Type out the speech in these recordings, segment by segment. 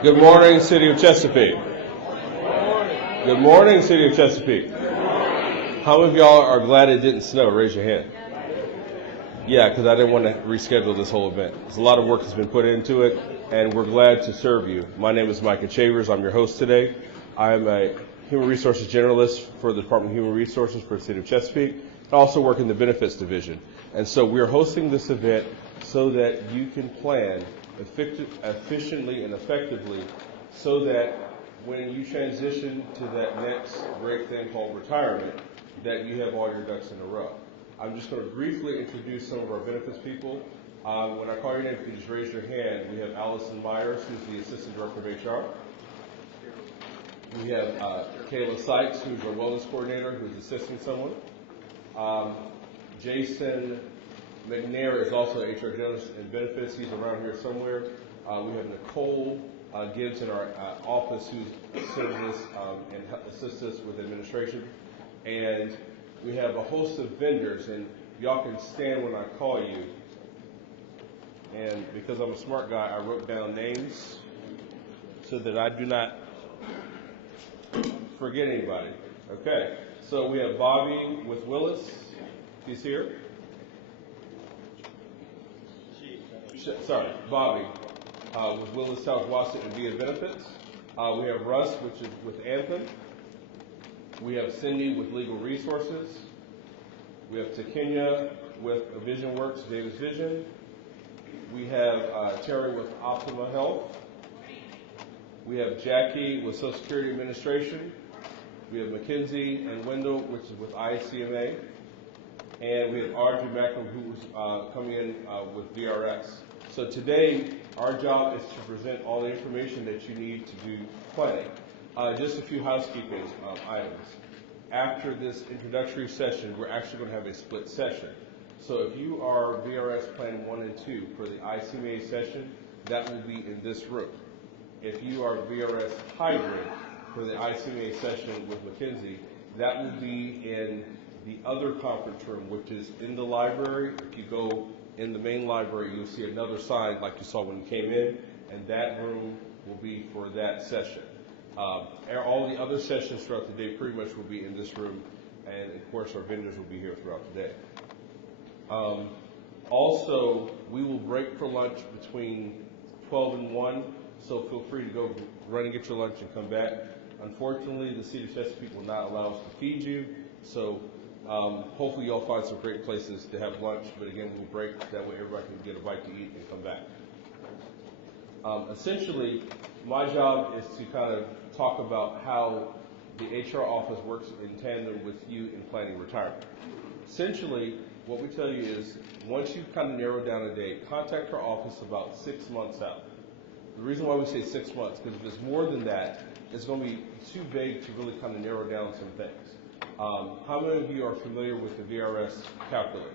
Good morning, City of Chesapeake. Good morning, City of Chesapeake. How many of y'all are glad it didn't snow? Raise your hand. Yeah, because I didn't want to reschedule this whole event. There's a lot of work that's been put into it, and we're glad to serve you. My name is Micah Chavers. I'm your host today. I'm a Human Resources Generalist for the Department of Human Resources for the City of Chesapeake. I also work in the Benefits Division. And so we're hosting this event so that you can plan efficiently and effectively so that when you transition to that next great thing called retirement, that you have all your ducks in a row. I'm just going to briefly introduce some of our benefits people. When I call your name, if you just raise your hand, we have Allison Myers, who's the Assistant Director of HR. We have Kayla Sykes, who's our Wellness Coordinator, who's assisting someone. Jason McNair is also HR Generalist in Benefits. He's around here somewhere. We have Nicole Gibbs in our office, who's serving us and assists us with administration. And we have a host of vendors, and y'all can stand when I call you. And because I'm a smart guy, I wrote down names so that I do not forget anybody. Okay, so we have Bobby with Willis. He's here. Bobby with Willis, South Washington, via Benefits. We have Russ, which is with Anthem. We have Cindy with Legal Resources. We have Takenya with Vision Works, Davis Vision. We have Terry with Optima Health. We have Jackie with Social Security Administration. We have Mackenzie and Wendell, which is with ICMA. And we have Audrey Macklin, who's coming in with VRS. So today, our job is to present all the information that you need to do planning. Just a few housekeeping items. After this introductory session, we're actually going to have a split session. So if you are VRS Plan 1 and 2 for the ICMA session, that will be in this room. If you are VRS Hybrid for the ICMA session with Mackenzie, that will be in the other conference room, which is in the library. If you go in the main library, you'll see another sign like you saw when you came in, and that room will be for that session. All the other sessions throughout the day pretty much will be in this room, and of course our vendors will be here throughout the day. Also, we will break for lunch between 12 and 1, so feel free to go run and get your lunch and come back. Unfortunately, the City of Chesapeake will not allow us to feed you, so hopefully you'll find some great places to have lunch, but again, we'll break, that way everybody can get a bite to eat and come back. Essentially, my job is to kind of talk about how the HR office works in tandem with you in planning retirement. Essentially, what we tell you is, once you've kind of narrowed down a date, contact our office about 6 months out. The reason why we say 6 months, because if it's more than that, it's going to be too vague to really kind of narrow down some things. How many of you are familiar with the VRS calculator?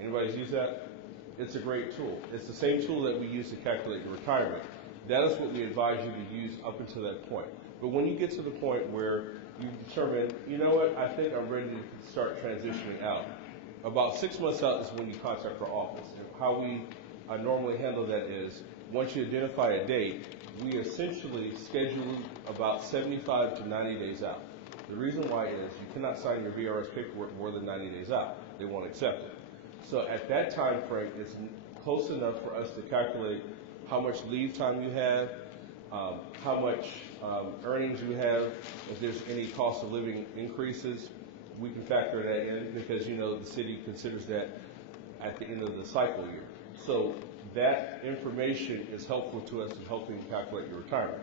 Anybody's used that? It's a great tool. It's the same tool that we use to calculate your retirement. That is what we advise you to use up until that point. But when you get to the point where you determine, you know what, I think I'm ready to start transitioning out, about 6 months out is when you contact our office. And how we normally handle that is, once you identify a date, we essentially schedule about 75 to 90 days out. The reason why is you cannot sign your VRS paperwork more than 90 days out. They won't accept it. So at that time frame, it's close enough for us to calculate how much leave time you have, how much earnings you have, if there's any cost of living increases. We can factor that in because, you know, the city considers that at the end of the cycle year. So that information is helpful to us in helping calculate your retirement.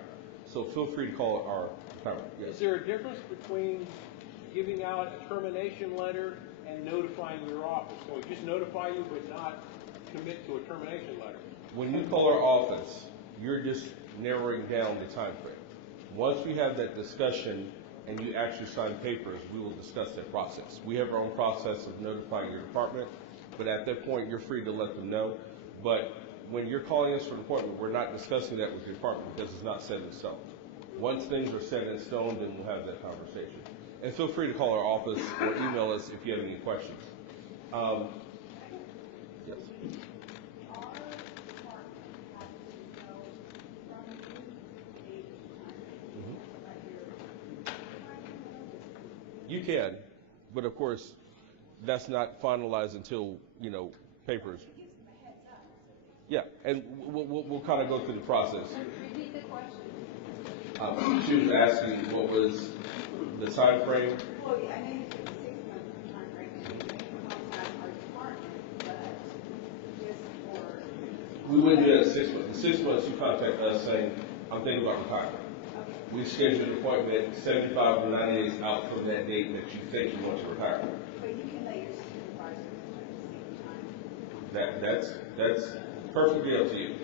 So feel free to call our retirement. Yes. Is there a difference between giving out a termination letter and notifying your office? So we just notify you but not commit to a termination letter? When you call our office, you're just narrowing down the time frame. Once we have that discussion and you actually sign papers, we will discuss that process. We have our own process of notifying your department, but at that point, you're free to let them know. But when you're calling us for an appointment, we're not discussing that with your department because it's not set in stone. Once things are set in stone, then we'll have that conversation. And feel free to call our office or email us if you have any questions. Yes. You can, but of course, that's not finalized until, papers. Yeah, and we'll kind of go through the process. Repeat the question. She was asking what was the time frame. Well, yeah, I know you said 6 months time frame, and you may contact our department, but just for. We wouldn't do that in 6 months. In 6 months, you contact us saying, I'm thinking about retirement. Okay. We schedule an appointment 75 to 90 days out from that date that you think you want to retire. But you can let your supervisor know at the same time. That's perfectly up to you.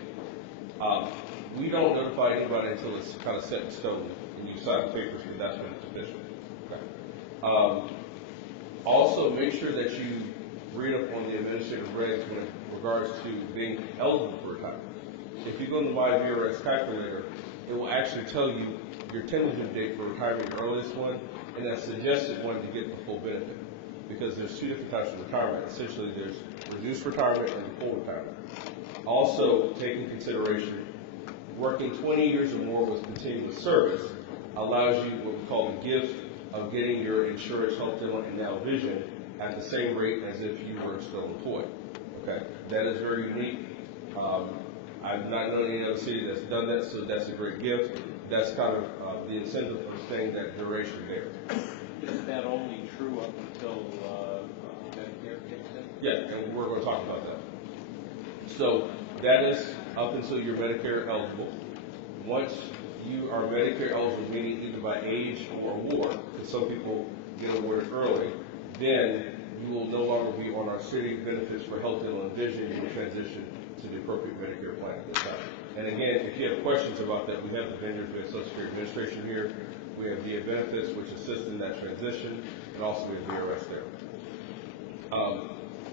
We don't notify anybody until it's kind of set in stone and you sign the papers, and that's when it's official. Okay. Also, make sure that you read up on the administrative regs in regards to being eligible for retirement. If you go in the My VRS calculator, it will actually tell you your tentative date for retirement, your earliest one, and that suggested one to get the full benefit. Because there's two different types of retirement. Essentially, there's reduced retirement and full retirement. Also, take in consideration, working 20 years or more with continuous service allows you what we call the gift of getting your insurance, health, dental, and now vision at the same rate as if you were still employed. Okay, that is very unique. I've not known any other city that's done that, so that's a great gift. That's kind of the incentive for staying that duration there. Is that only true up until Medicare kicks in? Yeah, and we're going to talk about that. So that is up until you're Medicare eligible. Once you are Medicare eligible, meaning either by age or award, because some people get awarded early, then you will no longer be on our city benefits for health, dental, and vision. You will transition to the appropriate Medicare plan at this time. And again, if you have questions about that, we have the vendors, we have Social Security Administration here, we have VA Benefits, which assist in that transition, and also we have VRS there.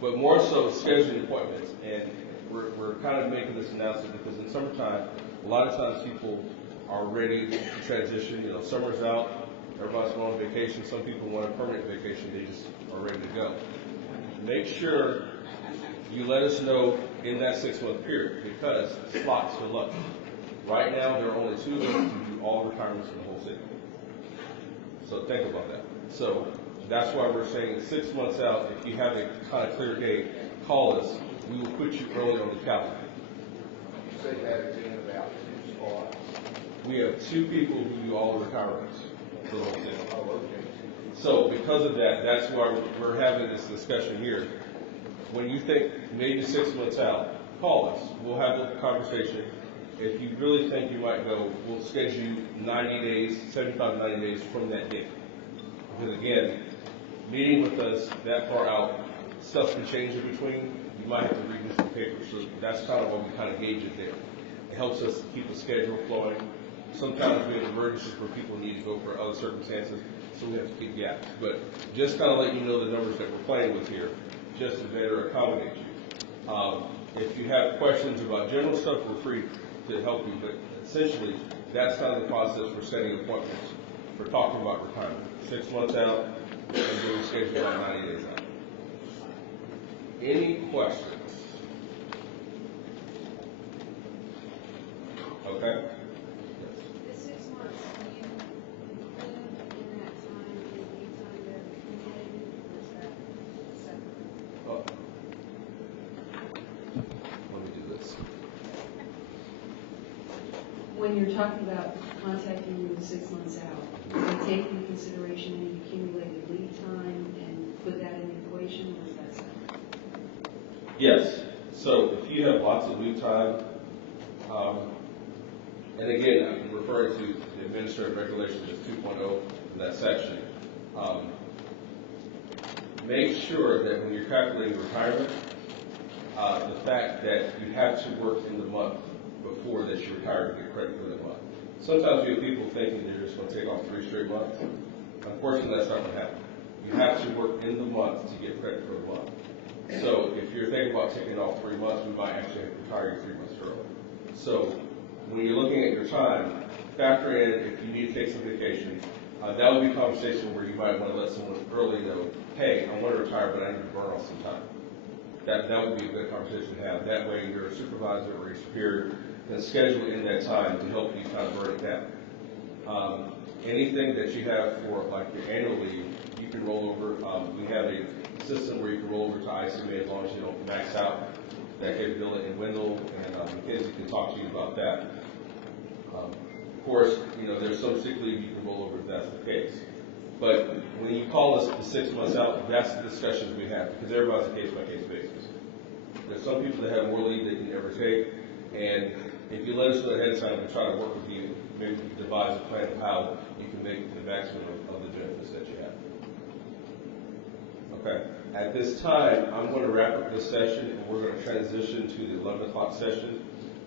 But more so scheduling appointments, and we're kind of making this announcement because in summertime, a lot of times people are ready to transition. Summer's out, everybody's going on vacation. Some people want a permanent vacation, they just are ready to go. Make sure you let us know in that 6-month period because slots fill up. Right now, there are only 2 of us to do all retirements in the whole city. So think about that. So that's why we're saying 6 months out, if you have a kind of clear date, call us. We will put you early on the calendar. You say that again about 2 spots. We have 2 people who do all the retirements for the whole city. Oh, okay. So because of that, that's why we're having this discussion here. When you think maybe 6 months out, call us. We'll have a conversation. If you really think you might go, we'll schedule you 90 days, 75 to 90 days from that date. Because again, meeting with us that far out, stuff can change in between. You might have to redo some papers. So that's kind of what we kind of gauge it there. It helps us keep the schedule flowing. Sometimes we have emergencies where people need to go for other circumstances, so we have to keep gaps. But just kind of let you know the numbers that we're playing with here, just to better accommodate you. If you have questions about general stuff, we're free to help you. But essentially, that's kind of the process for setting appointments, for talking about retirement. 6 months out, and then we schedule about 90 days out. Any questions? Okay. The 6 months, do you include in that time any time that committed, or is that separate? Oh. Let me do this. When you're talking about contacting you 6 months out, do you take into consideration any accumulated lead time and put that in the equation, or is that separate? Yes. So if you have lots of lead time, and again, I'm referring to the administrative regulations as 2.0 in that section. Make sure that when you're calculating retirement, the fact that you have to work in the month before that you retire to get credit for the month. Sometimes we have people thinking they're just going to take off 3 straight months. Unfortunately, that's not going to happen. You have to work in the month to get credit for the month. So if you're thinking about taking off 3 months, we might actually have to retire you 3 months early. So when you're looking at your time, factor in if you need to take some vacation. That would be a conversation where you might want to let someone early know, hey, I want to retire, but I need to burn off some time. That would be a good conversation to have. That way your supervisor or your superior can schedule in that time to help you kind of burn it down. Anything that you have for like your annual leave, you you can roll over. We have a system where you can roll over to ICMA as long as you don't max out that capability in Wendell, and Mackenzie can talk to you about that. Of course, there's some sick leave you can roll over if that's the case. But when you call us the 6 months out, that's the discussions we have, because everybody's a case-by-case basis. There's some people that have more leave than can ever take, and if you let us know ahead of time and try to work with you, maybe we can devise a plan of how you can make the maximum of the benefits that you have. Okay. At this time, I'm going to wrap up this session, and we're going to transition to the 11 o'clock session.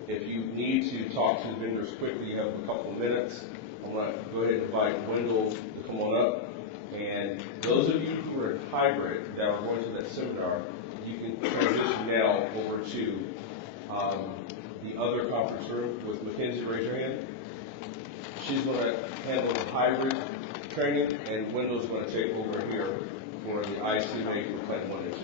If you need to talk to the vendors quickly, you have a couple of minutes. I'm going to go ahead and invite Wendell to come on up. And those of you who are in hybrid that are going to that seminar, you can transition now over to the other conference room with Mackenzie. Raise your hand. She's going to handle the hybrid training, and Wendell's going to take over here for the ICMA for Plan 1 and 2.